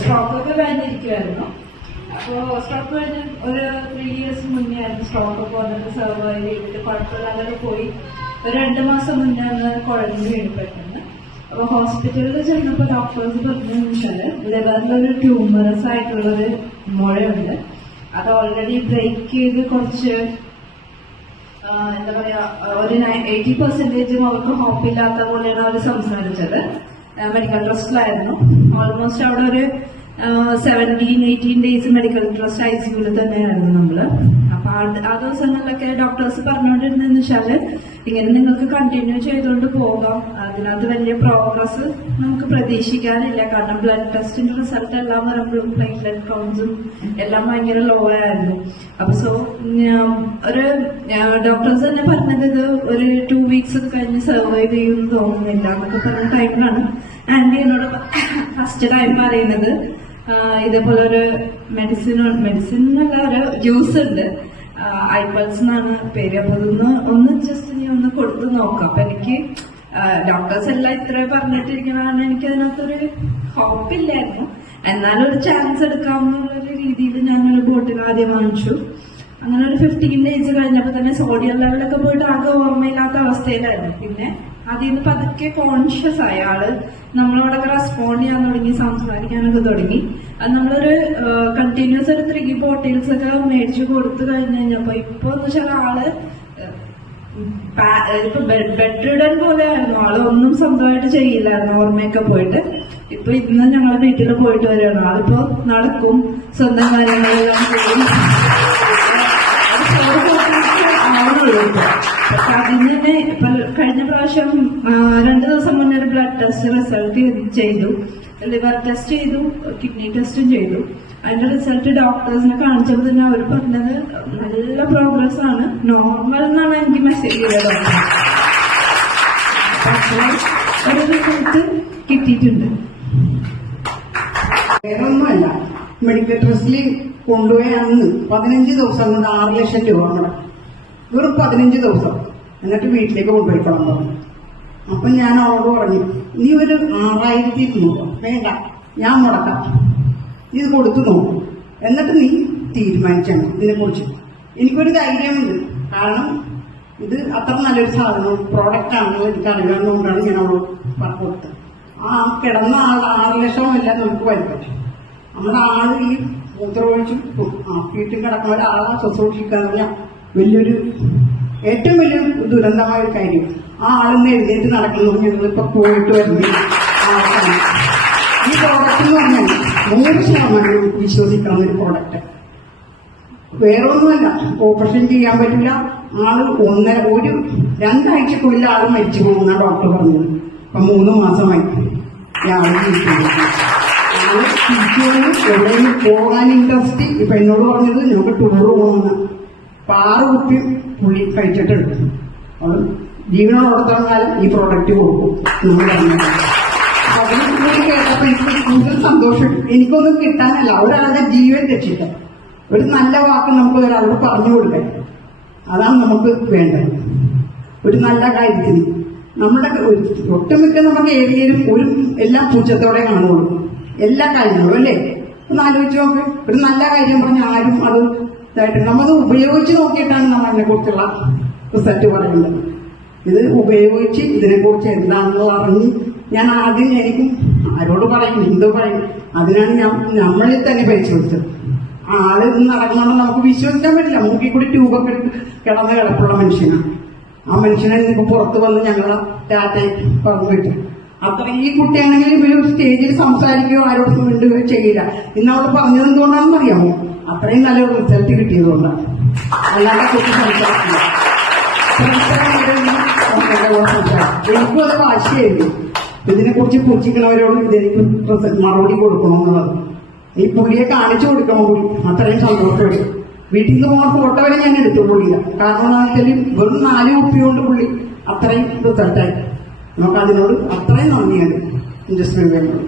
സ്ട്രോക്കൊക്കെ കഴിഞ്ഞിരിക്കുമായിരുന്നു. അപ്പോൾ സ്ട്രോക്ക് കഴിഞ്ഞ് ഒരു 3 years മുന്നേ ആയിരുന്നു സ്ട്രോക്കൊക്കെ വന്നിട്ട് സർവൈവ് ചെയ്തിട്ട് കുഴപ്പമില്ലാതെ പോയി. ഒരു 2 മാസം മുന്നേ ഒന്ന് കുഴഞ്ഞു വീണ് പെട്ടെന്ന്. അപ്പോൾ ഹോസ്പിറ്റലിൽ ചെന്നപ്പോൾ ഡോക്ടേഴ്സ് പറഞ്ഞതെന്ന് വെച്ചാൽ ലിവറിലൊരു ട്യൂമറസ് ആയിട്ടുള്ളൊരു മുഴയുണ്ട്. അത് ഓൾറെഡി ബ്രേക്ക് ചെയ്ത് കുറച്ച് എന്താ പറയാ ഒരു 80% അവർക്ക് ഹോപ്പില്ലാത്ത പോലെയാണ് അവർ സംസാരിച്ചത്. മെഡിക്കൽ ട്രസ്റ്റിലായിരുന്നു. ഓൾമോസ്റ്റ് അവിടെ ഒരു 17-18 days മെഡിക്കൽ ട്രസ്റ്റ് ICUവിൽ തന്നെയായിരുന്നു നമ്മള്. അപ്പൊ ആ ദിവസങ്ങളിലൊക്കെ ഡോക്ടേഴ്സ് പറഞ്ഞുകൊണ്ടിരുന്നതെന്ന് വെച്ചാല് ഇങ്ങനെ നിങ്ങൾക്ക് കണ്ടിന്യൂ ചെയ്തുകൊണ്ട് പോകാം, അതിനകത്ത് വലിയ പ്രോഗ്രസ് നമുക്ക് പ്രതീക്ഷിക്കാനില്ല. കാരണം ബ്ലഡ് ടെസ്റ്റിന്റെ റിസൾട്ട് എല്ലാം വരുമ്പോഴും പ്ലേറ്റ്ലെറ്റ് കൗണ്ട്സും എല്ലാം ഭയങ്കര ലോ ആയിരുന്നു. അപ്പൊ ഒരു ഡോക്ടേഴ്സ് തന്നെ പറഞ്ഞത് ഇത് ഒരു 2 weeks കഴിഞ്ഞ് സർവൈവ് ചെയ്യുമെന്ന് തോന്നുന്നില്ല എന്നൊക്കെ പറഞ്ഞ ടൈമിലാണ് ആന്റി എന്നോട് ഫസ്റ്റ് ടൈം പറയുന്നത് ഇതേപോലെ ഒരു മെഡിസിൻ എന്നല്ല ഒരു ജ്യൂസ് ഉണ്ട്, ഐപ്പൾസ് എന്നാണ് പേര്. അപ്പൊ ഒന്ന് ജസ്റ്റ് നീ ഒന്ന് കൊടുത്തു നോക്കാം. അപ്പൊ എനിക്ക് ഡോക്ടേഴ്സ് എല്ലാം ഇത്ര പറഞ്ഞിട്ടിരിക്കണതാണ് എനിക്ക് അതിനകത്തൊരു ഹോപ്പില്ലായിരുന്നു. എന്നാലും ഒരു ചാൻസ് എടുക്കാമെന്നുള്ളൊരു രീതിയിൽ ഞാനൊരു ബോട്ടിൽ ആദ്യം വാങ്ങിച്ചു. അങ്ങനെ ഒരു 15 days കഴിഞ്ഞപ്പോൾ തന്നെ സോഡിയം ലെവലൊക്കെ പോയിട്ട് ആകെ ഓർമ്മയില്ലാത്ത അവസ്ഥയിലായിരുന്നു. പിന്നെ അതിൽ നിന്ന് പതുക്കെ കോൺഷ്യസ് ആയ ആള് നമ്മളോടൊക്കെ റെസ്പോണ്ട് ചെയ്യാൻ തുടങ്ങി, സംസാരിക്കാനൊക്കെ തുടങ്ങി. അത് നമ്മളൊരു കണ്ടിന്യൂസ് ഒരു 3 bottles ഒക്കെ മേടിച്ചു കൊടുത്തു കഴിഞ്ഞപ്പോ ഇപ്പൊ എന്ന് വെച്ചാൽ ആള് ഇപ്പൊ ബെഡ് റിഡൻ പോലെ ആയിരുന്നു. ആള് ഒന്നും സ്വന്തമായിട്ട് ചെയ്യില്ലായിരുന്നു, ഓർമ്മയൊക്കെ പോയിട്ട്. ഇപ്പൊ ഇന്ന് ഞങ്ങളെ വീട്ടിൽ പോയിട്ട് വരികയാണ്. ആളിപ്പോ നടക്കും, സ്വന്തം കാര്യങ്ങളെല്ലാം ചെയ്യും. പക്ഷെ അതിന് തന്നെ ഇപ്പൊ കഴിഞ്ഞ പ്രാവശ്യം 2 ദിവസം മുന്നേ ഒരു ബ്ലഡ് ടെസ്റ്റ് റിസൾട്ട് ചെയ്തു, ലിവർ ടെസ്റ്റ് ചെയ്തു, കിഡ്നി ടെസ്റ്റും ചെയ്തു. അതിന്റെ റിസൾട്ട് ഡോക്ടേഴ്സിനെ കാണിച്ചപ്പോൾ തന്നെ അവർ പറഞ്ഞത് നല്ല പ്രോഗ്രസ് ആണ്, നോർമൽ എന്നാണ് എനിക്ക് മെസ്സേജ് ചെയ്തത്. ഒരു റിസൾട്ട് കിട്ടിയിട്ടുണ്ട്. വേറൊന്നുമല്ല, മെഡിക്കൽ ട്രസ്റ്റിൽ കൊണ്ടുപോയ അന്ന് 15 ദിവസം കൊണ്ട് 6 ലക്ഷം രൂപ മുടക്കും. വെറും 15 ദിവസം. എന്നിട്ട് വീട്ടിലേക്ക് കൊണ്ടുപോയിക്കൊള്ളാൻ പറഞ്ഞു. അപ്പൊ ഞാൻ അവളോട് പറഞ്ഞു, നീ ഒരു 6200 വേണ്ട, ഞാൻ മുടക്കാം, ഇത് കൊടുത്തു നോക്കും, എന്നിട്ട് നീ തീരുമാനിച്ചാണ് ഇതിനെക്കുറിച്ച്. എനിക്കൊരു ധൈര്യമുണ്ട്, കാരണം ഇത് അത്ര നല്ലൊരു സാധനം പ്രോഡക്റ്റ് ആണെന്ന് എനിക്ക് അറിയാവുന്നതുകൊണ്ടാണ് ഞാൻ അവളോട് കൊടുത്തത്. ആ കിടന്ന ആൾ 6 ലക്ഷമല്ല നമുക്ക് വരുന്നത്. നമ്മുടെ ആള് ഈ മൂത്രമൊഴിച്ചും വീട്ടിൽ കിടക്കുന്ന ഒരാളെ ശുശ്രൂഷിക്കാന്ന് വലിയൊരു ഏറ്റവും വലിയ ദുരന്തമായ ഒരു കാര്യം. ആ ആളിന്ന് എഴുന്നേറ്റ് നടക്കുന്നു. ഞങ്ങളിപ്പോ പോയിട്ട് വരുന്നത് ഈ പ്രോഡക്റ്റ് എന്ന് പറഞ്ഞാൽ 100% നമുക്ക് വിശ്വസിക്കാവുന്ന ഒരു പ്രോഡക്റ്റ്. വേറെ ഒന്നുമല്ല, ഓപ്പറേഷൻ ചെയ്യാൻ പറ്റില്ല. ആള് 2 ആഴ്ചക്കുള്ളിൽ ആള് മരിച്ചു പോകുന്ന ഡോക്ടർ പറഞ്ഞത്. അപ്പൊ 3 മാസമായി ആള് എവിടെയും പോകാൻ ഇൻട്രസ്റ്റ്. ഇപ്പൊ എന്നോട് പറഞ്ഞത് നമുക്ക് ടൂർ പോകുന്ന 6 കുപ്പി പുള്ളി കഴിച്ചിട്ടുണ്ട്. അത് ജീവനോടത്തോളം കാലം ഈ പ്രോഡക്റ്റ് കൊടുക്കും നമ്മൾ പറഞ്ഞത്. അപ്പൊ അതിനെ കൂടി കേട്ടപ്പോ എനിക്ക് കൂടുതൽ സന്തോഷം. എനിക്കൊന്നും കിട്ടാനല്ല, ഒരാളുടെ ജീവൻ രക്ഷിക്കാൻ ഒരു നല്ല വാക്ക് നമുക്ക് ഒരാളോട് പറഞ്ഞു കൊടുക്കാൻ. അതാണ് നമുക്ക് വേണ്ടത്. ഒരു നല്ല കാര്യത്തിന് നമ്മുടെ ഒട്ടുമിക്ക നമുക്ക് ഏരിയയിലും എല്ലാം പൂച്ചത്തോടെ കാണുള്ളൂ, എല്ലാ കാര്യങ്ങളും അല്ലേ. ഒന്ന് ആലോചിച്ച് നോക്ക്, ഒരു നല്ല കാര്യം പറഞ്ഞ ആരും അത് ഇതായിട്ട് നമ്മളത് ഉപയോഗിച്ച് നോക്കിയിട്ടാണ് നമ്മൾ അതിനെക്കുറിച്ചുള്ള റിസൾട്ട് പറയുന്നത്. ഇത് ഉപയോഗിച്ച് ഇതിനെക്കുറിച്ച് എന്താണെന്ന് അറിഞ്ഞ് ഞാൻ ആദ്യം എനിക്കും ആരോട് പറയും, എന്തോ പറയും, അതിനാണ് നമ്മളിൽ തന്നെ പരിശോധിച്ചത്. ആള് നടക്കണമെന്ന് നമുക്ക് വിശ്വസിക്കാൻ പറ്റില്ല. മൂക്കിൽ കൂടി ട്യൂബൊക്കെ കിടന്ന് കിടപ്പുള്ള മനുഷ്യനാണ്. ആ മനുഷ്യനെ ഇപ്പൊ പുറത്ത് വന്ന് ഞങ്ങളെ ടാറ്റയെ പറഞ്ഞു വിട്ടു. അത്ര ഈ കുട്ടിയാണെങ്കിൽ ഒരു സ്റ്റേജിൽ സംസാരിക്കുകയോ ആരോടും മിണ്ടുകയോ ചെയ്യില്ല. ഇന്ന് അവൾ പറഞ്ഞത് എന്തുകൊണ്ടാണെന്ന് അറിയാമോ? അത്രയും നല്ലൊരു റിസൾട്ട് കിട്ടിയതുകൊണ്ടാണ്. അല്ലാതെ കുട്ടി സംസാരിക്കില്ല. എനിക്കും അത് വാശിയായിരുന്നു. ഇതിനെക്കുറിച്ച് പൂച്ചിക്കണവരോട് ഇതെനിക്ക് മറുപടി കൊടുക്കണമെന്നുള്ളത്. ഈ പുള്ളിയെ കാണിച്ചു കൊടുക്കണം കൂടി, അത്രയും സന്തോഷമുണ്ട്. വീട്ടിൽ നിന്ന് പോകുന്ന ഫോട്ടോ വരെ ഞാൻ എടുത്തു പുള്ളിയില്ല. കാരണം എന്താണെന്ന് വെച്ചാൽ വെറും 4 കുപ്പി കൊണ്ട് പുള്ളി അത്രയും റിസൾട്ടായി. നമുക്ക് അതിനോട് അത്രയും നന്ദിയാണ് ഇൻഡസ്ട്രി വേണ്ടത്.